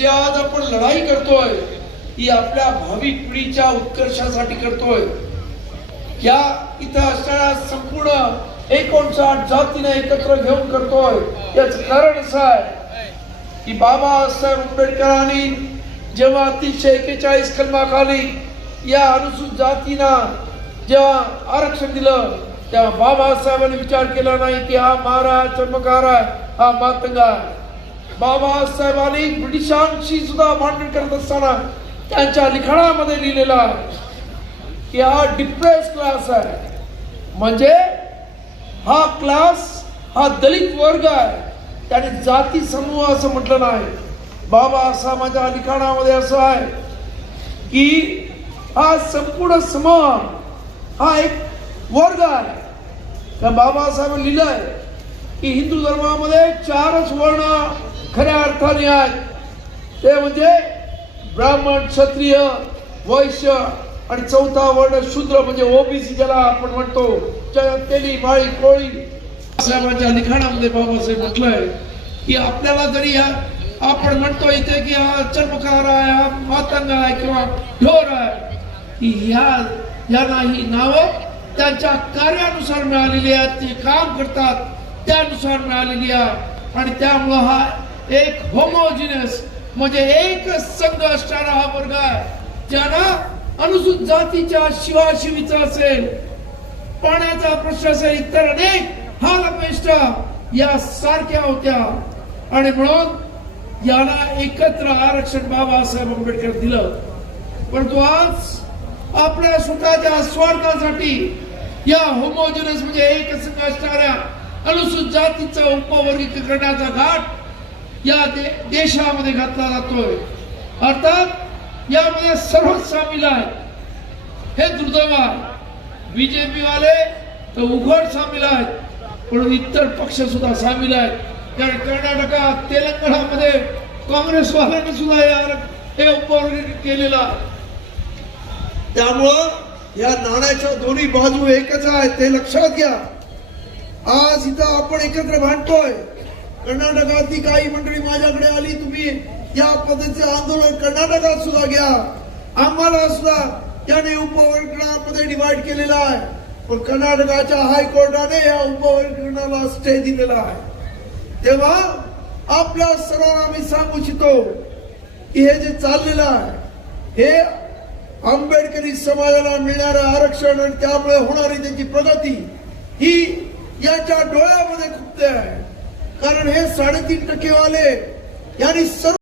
जे आज आपण लढाई करतोय ही आपल्या भावी पिढीच्या उत्कर्षासाठी करतोय। या इथं असणाऱ्या संपूर्ण 59 जातीने एकत्र घेऊन करतोय। याचं कारण असं आहे की बाबासाहेब आंबेडकरांनी जेव्हा 341 कलमाखाली या अनुसूचित जातींना जेव्हा आरक्षण दिलं तेव्हा बाबासाहेबांनी विचार केला नाही की हा मारा चर्मकार आहे, हा मातंगा आहे। बाबासाहेबांनी ब्रिटिशांशी सुद्धा भांडण करत असताना त्यांच्या लिखाणामध्ये लिहिलेलं आहे की हा डिप्रेस क्लास आहे, म्हणजे हा क्लास हा दलित वर्ग आहे। त्याने जाती समूह असं म्हटलं नाही। बाबासाहेबांच्या लिखाणामध्ये असं आहे की हा संपूर्ण समूह हा एक वर्ग आहे। त्या बाबासाहेबांनी लिहिलंय की हिंदू धर्मामध्ये 4च वर्ण खऱ्या अर्थाने आहेत, ते म्हणजे ब्राह्मण, क्षत्रिय, वैश्य आणि 4था वर्ण शूद्र म्हणजे ओबीसी ज्याला आपण म्हणतो, तेली माळी कोळी। साहेबांच्या लिखाणामध्ये बाबासाहेब म्हटलंय की आपल्याला जरी आपण म्हणतो इथे की हा चर्मकार आहे, हा मातंग आहे किंवा ढोर आहे, की यांना ही नावं त्यांच्या कार्यानुसार मिळालेली आहेत, ते काम करतात त्यानुसार मिळालेली आहे। आणि त्यामुळे हा एक होमोजिनियस म्हणजे एक संघ असणारा हा वर्ग आहे, ज्यांना अनुसूचित जातीच्या शिवाशिवीचा असेल, पाण्याचा प्रश्न असेल, इतर अनेक हाल अपेष्टा या सारख्या होत्या। आणि म्हणून याला एकत्र आरक्षण बाबासाहेब आंबेडकर दिलं। परंतु आज आपल्या स्वतःच्या स्वार्थासाठी या होमोजिनियस म्हणजे एक संघ असणाऱ्या अनुसूचित जातीचं उपवर्गीकरणाचा घाट या देशामध्ये घातला जातोय। अर्थात यामध्ये सर्वच सामील आहेत। हे दुर्दैव आहे। बीजेपी वाले तर उघड सामील आहेत, पण इतर पक्ष सुद्धा सामील आहेत। कारण कर्नाटकात, तेलंगणामध्ये काँग्रेसवाल्यांनी सुद्धा हे उपवर्गीकरण केलेलं आहे। त्यामुळं या नाण्याच्या दोन्ही बाजू एकच आहे, ते लक्षात घ्या। आज इथं आपण एकत्र भांडतोय। कर्नाटकातली काही मंडळी माझ्याकडे आली, तुम्ही या पद्धतीचे आंदोलन कर्नाटकात सुद्धा घ्या, आम्हाला सुद्धा त्याने उपवर्गीकरणामध्ये डिवाइड केलेला आहे। पण कर्नाटकाच्या हायकोर्टाने या उपवर्गीकरणाला स्टे दिलेला आहे। तेव्हा आपल्या सर्वांना मी सांगू इच्छितो की हे जे चाललेलं आहे हे आंबेडकरी समाजाला मिळणारं आरक्षण आणि त्यामुळे होणारी त्यांची प्रगती ही यांच्या डोळ्यामध्ये खुपते आहे। कारण हे 3.5% वाले यांनी सर्व